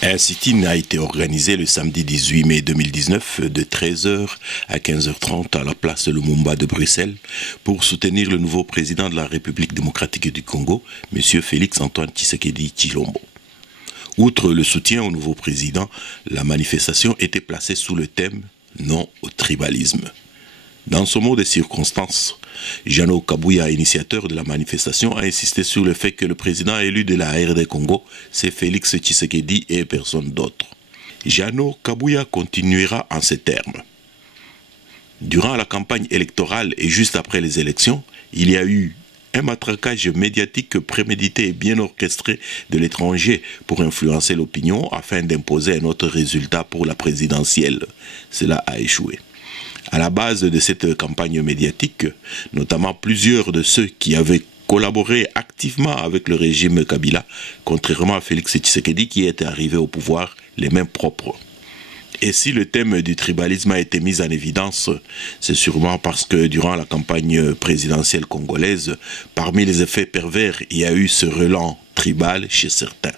Un sit-in a été organisé le samedi 18 mai 2019 de 13h à 15h30 à la place Lumumba de Bruxelles pour soutenir le nouveau président de la République démocratique du Congo, M. Félix Antoine Tshisekedi Tshilombo. Outre le soutien au nouveau président, la manifestation était placée sous le thème « Non au tribalisme ». Dans ce mot de circonstance, Jeannot Kabouya, initiateur de la manifestation, a insisté sur le fait que le président élu de la RD Congo, c'est Félix Tshisekedi et personne d'autre. Jeannot Kabouya continuera en ces termes. Durant la campagne électorale et juste après les élections, il y a eu un matraquage médiatique prémédité et bien orchestré de l'étranger pour influencer l'opinion afin d'imposer un autre résultat pour la présidentielle. Cela a échoué. À la base de cette campagne médiatique, notamment plusieurs de ceux qui avaient collaboré activement avec le régime Kabila, contrairement à Félix Tshisekedi qui était arrivé au pouvoir les mains propres. Et si le thème du tribalisme a été mis en évidence, c'est sûrement parce que durant la campagne présidentielle congolaise, parmi les effets pervers, il y a eu ce relent tribal chez certains.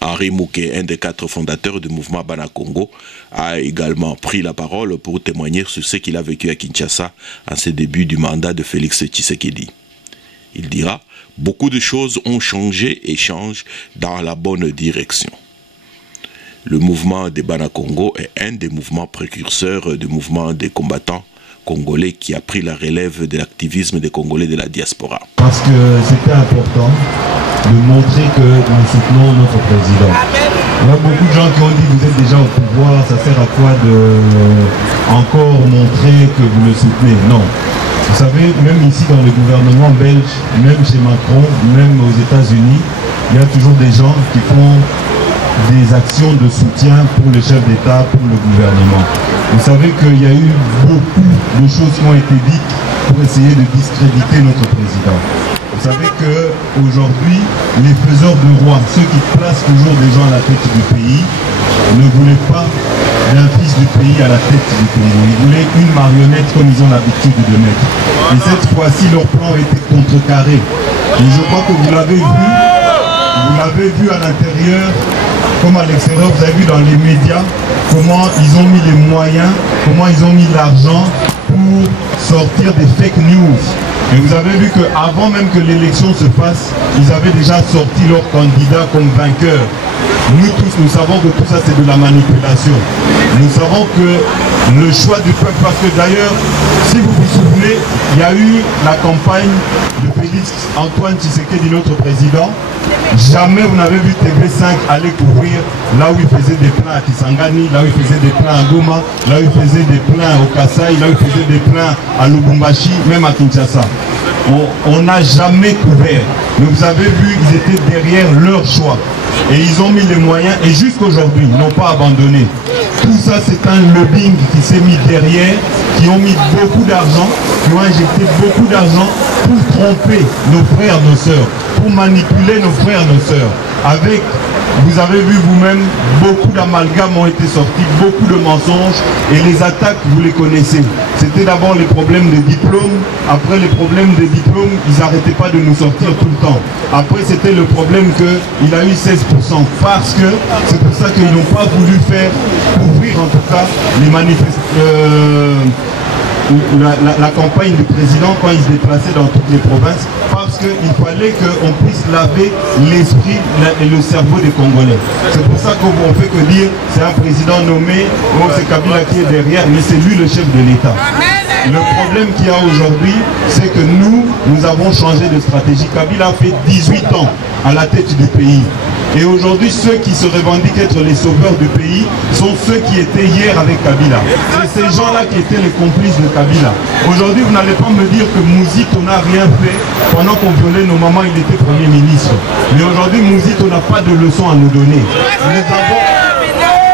Henri Mouké, un des 4 fondateurs du mouvement Bana Congo, a également pris la parole pour témoigner sur ce qu'il a vécu à Kinshasa en ses débuts du mandat de Félix Tshisekedi. Il dira « Beaucoup de choses ont changé et changent dans la bonne direction ». Le mouvement des Bana Congo est un des mouvements précurseurs du mouvement des combattants congolais qui a pris la relève de l'activisme des Congolais de la diaspora. Parce que c'était important de montrer que nous soutenons notre président. Il y a beaucoup de gens qui ont dit vous êtes déjà au pouvoir, ça sert à quoi de encore montrer que vous le soutenez? Non. Vous savez, même ici dans le gouvernement belge, même chez Macron, même aux États-Unis, il y a toujours des gens qui font des actions de soutien pour le chef d'État, pour le gouvernement. Vous savez qu'il y a eu beaucoup de choses qui ont été dites pour essayer de discréditer notre président. Vous savez qu'aujourd'hui, les faiseurs de rois, ceux qui placent toujours des gens à la tête du pays, ne voulaient pas d'un fils du pays à la tête du Congo. Ils voulaient une marionnette comme ils ont l'habitude de mettre. Et cette fois-ci, leur plan a été contrecarré. Et je crois que vous l'avez vu à l'intérieur, comme à l'extérieur, vous avez vu dans les médias, comment ils ont mis les moyens, comment ils ont mis l'argent pour sortir des fake news. Et vous avez vu qu'avant même que l'élection se fasse, ils avaient déjà sorti leur candidat comme vainqueur. Nous tous, nous savons que tout ça c'est de la manipulation. Nous savons que le choix du peuple, parce que d'ailleurs, si vous vous souvenez, il y a eu la campagne de Félix Antoine Tshisekedi, notre président. Jamais vous n'avez vu TV5 aller couvrir là où il faisait des plans à Kisangani, là où il faisait des plans à Goma, là où il faisait des plans au Kasaï, là où il faisait des plans à Lubumbashi, même à Kinshasa. On n'a jamais couvert. Mais vous avez vu, ils étaient derrière leur choix. Et ils ont mis les moyens, et jusqu'aujourd'hui, ils n'ont pas abandonné. Tout ça, c'est un lobbying qui s'est mis derrière, qui ont mis beaucoup d'argent, qui ont injecté beaucoup d'argent pour tromper nos frères, nos sœurs, pour manipuler nos frères, nos sœurs. Avec, vous avez vu vous-même, beaucoup d'amalgames ont été sortis, beaucoup de mensonges, et les attaques, vous les connaissez. C'était d'abord les problèmes de diplômes, après les problèmes de diplômes, ils n'arrêtaient pas de nous sortir tout le temps. Après, c'était le problème qu'il a eu 16%, parce que c'est pour ça qu'ils n'ont pas voulu faire couvrir en tout cas les la campagne du président quand il se déplaçait dans toutes les provinces, parce qu'il fallait qu'on puisse laver l'esprit et le cerveau des Congolais. C'est pour ça qu'on ne fait que dire c'est un président nommé, bon, c'est Kabila qui est derrière, mais c'est lui le chef de l'État. Le problème qu'il y a aujourd'hui, c'est que nous avons changé de stratégie. Kabila a fait 18 ans à la tête du pays. Et aujourd'hui, ceux qui se revendiquent être les sauveurs du pays sont ceux qui étaient hier avec Kabila. C'est ces gens-là qui étaient les complices de Kabila. Aujourd'hui, vous n'allez pas me dire que Mouzito n'a rien fait pendant qu'on violait nos mamans, il était Premier ministre. Mais aujourd'hui, Mouzito n'a pas de leçon à nous donner.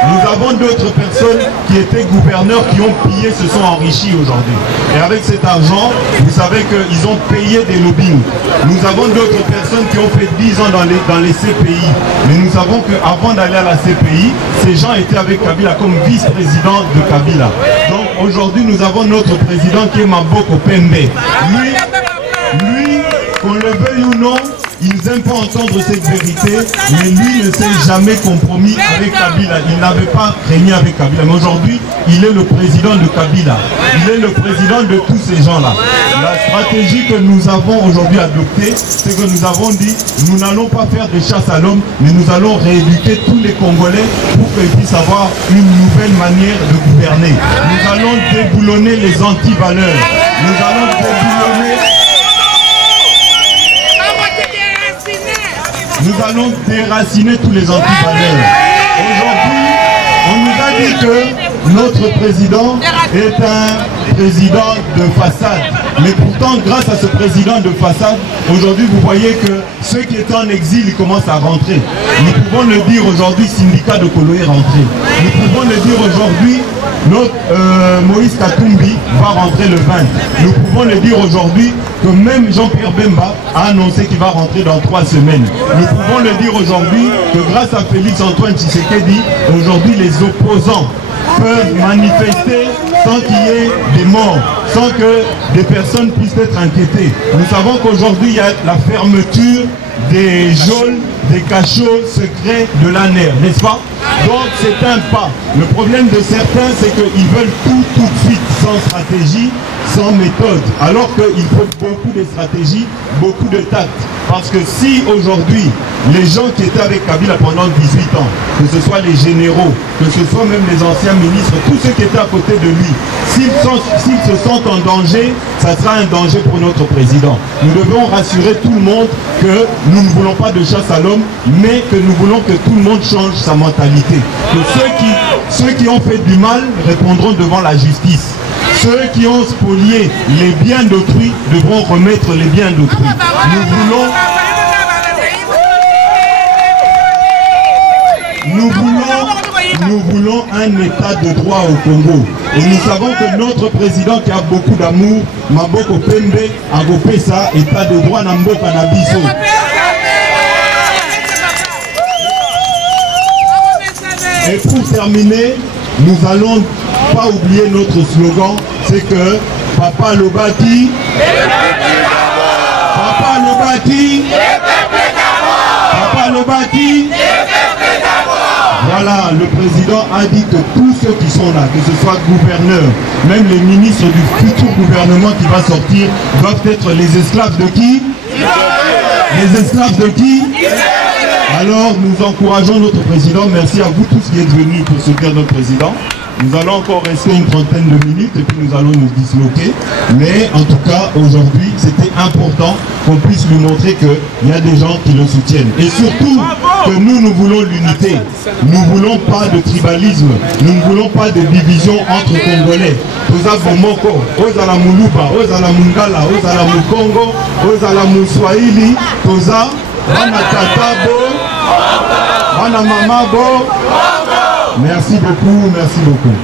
Nous avons d'autres personnes qui étaient gouverneurs, qui ont pillé, se sont enrichis aujourd'hui. Et avec cet argent, vous savez qu'ils ont payé des lobbying. Nous avons d'autres personnes qui ont fait 10 ans dans les CPI. Mais nous savons qu'avant d'aller à la CPI, ces gens étaient avec Kabila comme vice-président de Kabila. Donc aujourd'hui nous avons notre président qui est Maboko Pembe. Lui, qu'on le veuille ou non, il n'aime pas entendre cette vérité, mais lui ne s'est jamais compromis avec Kabila. Il n'avait pas régné avec Kabila, mais aujourd'hui, il est le président de Kabila. Il est le président de tous ces gens-là. La stratégie que nous avons aujourd'hui adoptée, c'est que nous avons dit, nous n'allons pas faire de chasse à l'homme, mais nous allons rééduquer tous les Congolais pour qu'ils puissent avoir une nouvelle manière de gouverner. Nous allons déboulonner les anti-valeurs. Nous allons déboulonner... Nous allons déraciner tous les anti-valeurs. Aujourd'hui, on nous a dit que notre président est un président de façade. Mais pourtant, grâce à ce président de façade, aujourd'hui, vous voyez que ceux qui étaient en exil, ils commencent à rentrer. Nous pouvons le dire aujourd'hui, syndicat de Kolo est rentré. Nous pouvons le dire aujourd'hui, notre Moïse Katumbi va rentrer le 20. Nous pouvons le dire aujourd'hui que même Jean-Pierre Bemba a annoncé qu'il va rentrer dans 3 semaines. Nous pouvons le dire aujourd'hui que grâce à Félix Antoine Tshisekedi, aujourd'hui les opposants peuvent manifester sans qu'il y ait des morts, sans que des personnes puissent être inquiétées. Nous savons qu'aujourd'hui il y a la fermeture des geôles, des cachots secrets de l'ANER, n'est-ce pas? Donc c'est un pas. Le problème de certains, c'est qu'ils veulent tout de suite, sans stratégie, sans méthode. Alors qu'il faut beaucoup de stratégie, beaucoup de tact. Parce que si aujourd'hui, les gens qui étaient avec Kabila pendant 18 ans, que ce soit les généraux, que ce soit même les anciens ministres, tous ceux qui étaient à côté de lui, s'ils se sentent en danger, ça sera un danger pour notre président. Nous devons rassurer tout le monde que nous ne voulons pas de chasse à l'homme, mais que nous voulons que tout le monde change sa mentalité. Que ceux qui ont fait du mal répondront devant la justice. Ceux qui ont spolié les biens d'autrui devront remettre les biens d'autrui. Nous voulons un état de droit au Congo. Et nous savons que notre président qui a beaucoup d'amour, Maboko Pembe, a gopé ça, état de droit na mboka na biso. Et pour terminer, nous allons pas oublier notre slogan, c'est que Papa Lobaki, Papa Lobaki, Papa Lobaki. Voilà, le président a dit que tous ceux qui sont là, que ce soit gouverneurs, même les ministres du futur gouvernement qui va sortir, doivent être les esclaves de qui? Les esclaves de qui? Alors nous encourageons notre président. Merci à vous tous qui êtes venus pour soutenir notre président. Nous allons encore rester une trentaine de minutes et puis nous allons nous disloquer. Mais en tout cas, aujourd'hui, c'était important qu'on puisse lui montrer qu'il y a des gens qui le soutiennent. Et surtout, que nous voulons l'unité. Nous ne voulons pas de tribalisme. Nous ne voulons pas de division entre Congolais. Toza Bomoko, Ozala Muluba, Ozala Mungala, Ozala Mukongo, Ozala Muswahili, Toza, Wana Tatabo, Wana Mamabo. Merci beaucoup, merci beaucoup.